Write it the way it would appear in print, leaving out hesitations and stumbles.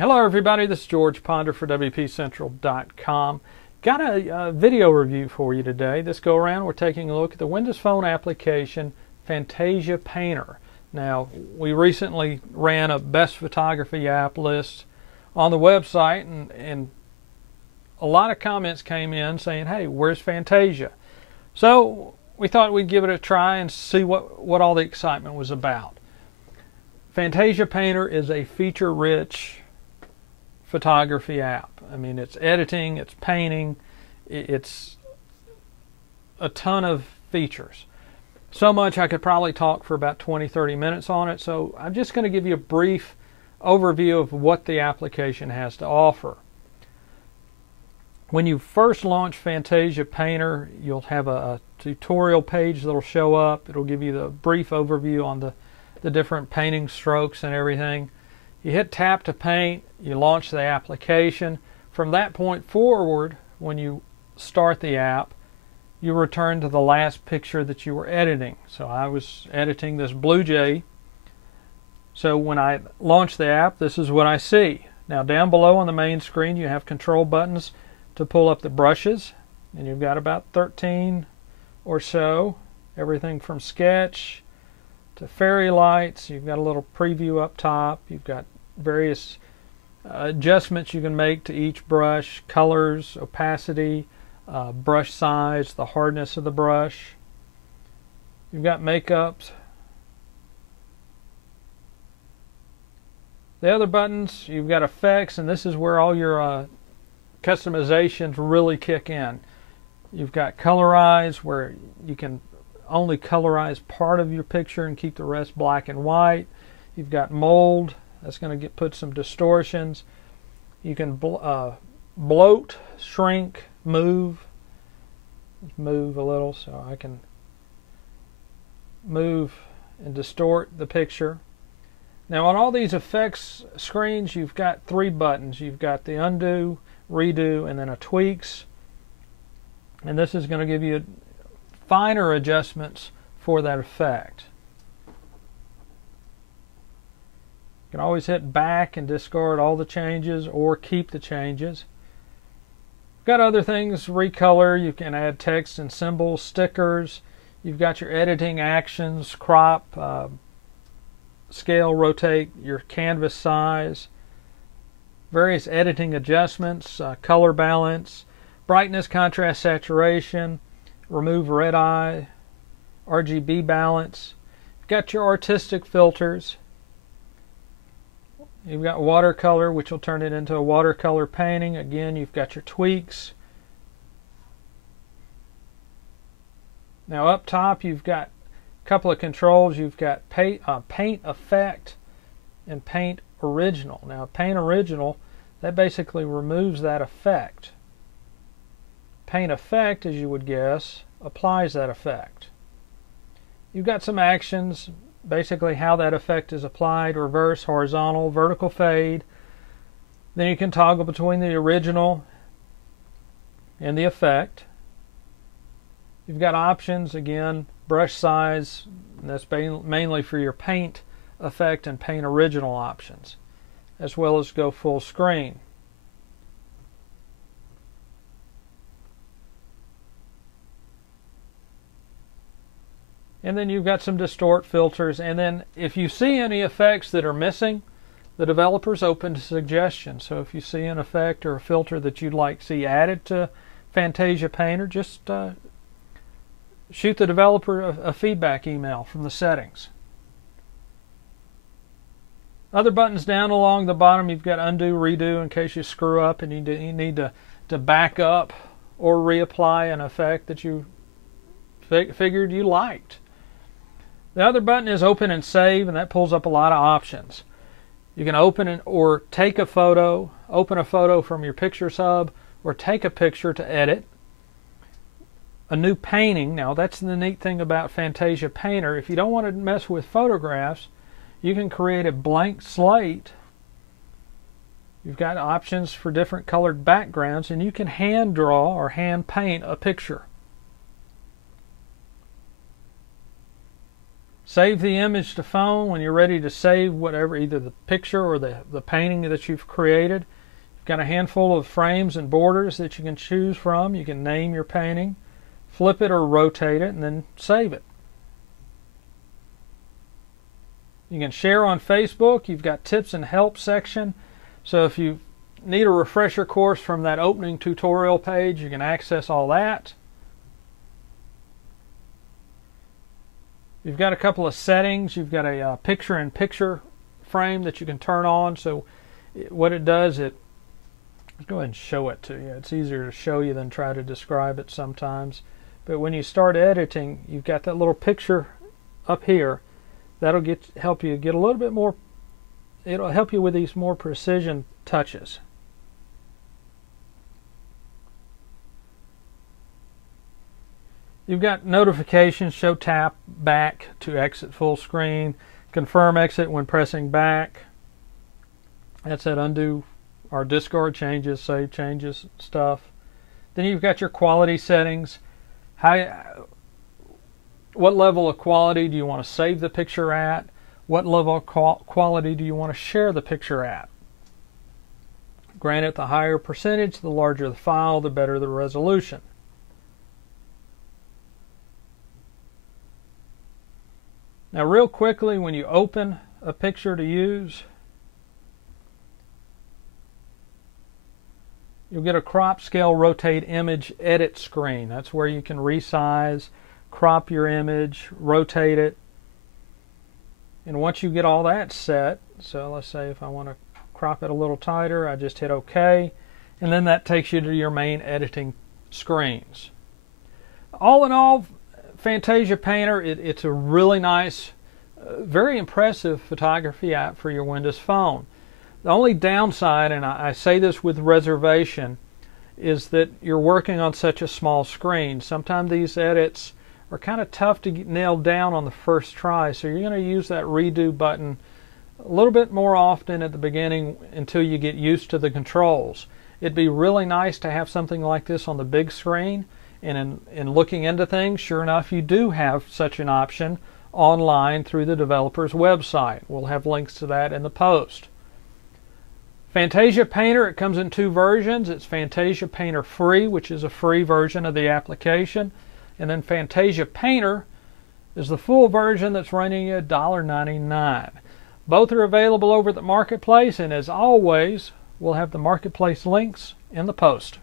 Hello everybody, this is George Ponder for WPCentral.com. Got a video review for you today. This go around we're taking a look at the Windows Phone application Fantasia Painter. Now, we recently ran a best photography app list on the website and a lot of comments came in saying, hey, where's Fantasia? So we thought we'd give it a try and see what all the excitement was about. Fantasia Painter is a feature-rich photography app. I mean, it's editing, it's painting, it's a ton of features. So much I could probably talk for about 20-30 minutes on it, so I'm just going to give you a brief overview of what the application has to offer. When you first launch Fantasia Painter, you'll have a tutorial page that'll show up. It'll give you the brief overview on the different painting strokes and everything. You hit tap to paint, you launch the application. From that point forward, when you start the app, you return to the last picture that you were editing. So I was editing this blue jay. So when I launch the app, this is what I see. Now down below on the main screen, you have control buttons to pull up the brushes, and you've got about 13 or so. Everything from sketch to fairy lights. You've got a little preview up top. You've got various adjustments you can make to each brush, colors, opacity, brush size, the hardness of the brush. You've got makeups. The other buttons, you've got effects, and this is where all your customizations really kick in. You've got colorize, where you can only colorize part of your picture and keep the rest black and white. You've got mold, that's going to put some distortions. You can bloat, shrink, move. Move a little so I can move and distort the picture. Now on all these effects screens, you've got three buttons. You've got the undo, redo, and then a tweaks. And this is going to give you finer adjustments for that effect. You can always hit back and discard all the changes or keep the changes. You've got other things, recolor, you can add text and symbols, stickers. You've got your editing actions, crop, scale, rotate, your canvas size, various editing adjustments, color balance, brightness, contrast, saturation, remove red eye, RGB balance. You've got your artistic filters. You've got watercolor, which will turn it into a watercolor painting. Again, you've got your tweaks. Now up top, you've got a couple of controls. You've got paint effect and paint original. Now paint original, that basically removes that effect. Paint effect, as you would guess, applies that effect. You've got some actions, basically how that effect is applied: reverse, horizontal, vertical fade. Then you can toggle between the original and the effect. You've got options, again, brush size, and that's mainly for your paint effect and paint original options, as well as go full screen. And then you've got some distort filters, and then if you see any effects that are missing, the developer's open to suggestions. So if you see an effect or a filter that you'd like to see added to Fantasia Painter, just shoot the developer a feedback email from the settings. Other buttons down along the bottom, you've got undo, redo in case you screw up and you need to back up or reapply an effect that you figured you liked. The other button is open and save, and that pulls up a lot of options. You can open or take a photo, open a photo from your Pictures hub, or take a picture to edit. A new painting, now that's the neat thing about Fantasia Painter. If you don't want to mess with photographs, you can create a blank slate. You've got options for different colored backgrounds, and you can hand draw or hand paint a picture. Save the image to phone when you're ready to save whatever, either the picture or the painting that you've created. You've got a handful of frames and borders that you can choose from. You can name your painting, flip it or rotate it, and then save it. You can share on Facebook. You've got tips and help section. So if you need a refresher course from that opening tutorial page, you can access all that. You've got a couple of settings. You've got a picture-in-picture frame that you can turn on. So what it does, let's go ahead and show it to you. It's easier to show you than try to describe it sometimes. But when you start editing, you've got that little picture up here. That'll help you get a little bit more. It'll help you with these more precision touches. You've got notifications, show tap back to exit full screen, confirm exit when pressing back. That's that undo or discard changes, save changes stuff. Then you've got your quality settings. What level of quality do you want to save the picture at? What level of quality do you want to share the picture at? Granted, the higher percentage, the larger the file, the better the resolution. Now, real quickly, when you open a picture to use, you'll get a crop, scale, rotate, image, edit screen. That's where you can resize, crop your image, rotate it. And once you get all that set, so let's say if I want to crop it a little tighter, I just hit OK. And then that takes you to your main editing screens. All in all, Fantasia Painter, it's a really nice, very impressive photography app for your Windows Phone. The only downside, and I say this with reservation, is that you're working on such a small screen. Sometimes these edits are kind of tough to nail down on the first try, so you're going to use that redo button a little bit more often at the beginning until you get used to the controls. It'd be really nice to have something like this on the big screen. And in looking into things, sure enough, you do have such an option online through the developer's website. We'll have links to that in the post. Fantasia Painter, it comes in two versions. It's Fantasia Painter Free, which is a free version of the application. And then Fantasia Painter is the full version that's running you $1.99. Both are available over at the Marketplace, and as always, we'll have the Marketplace links in the post.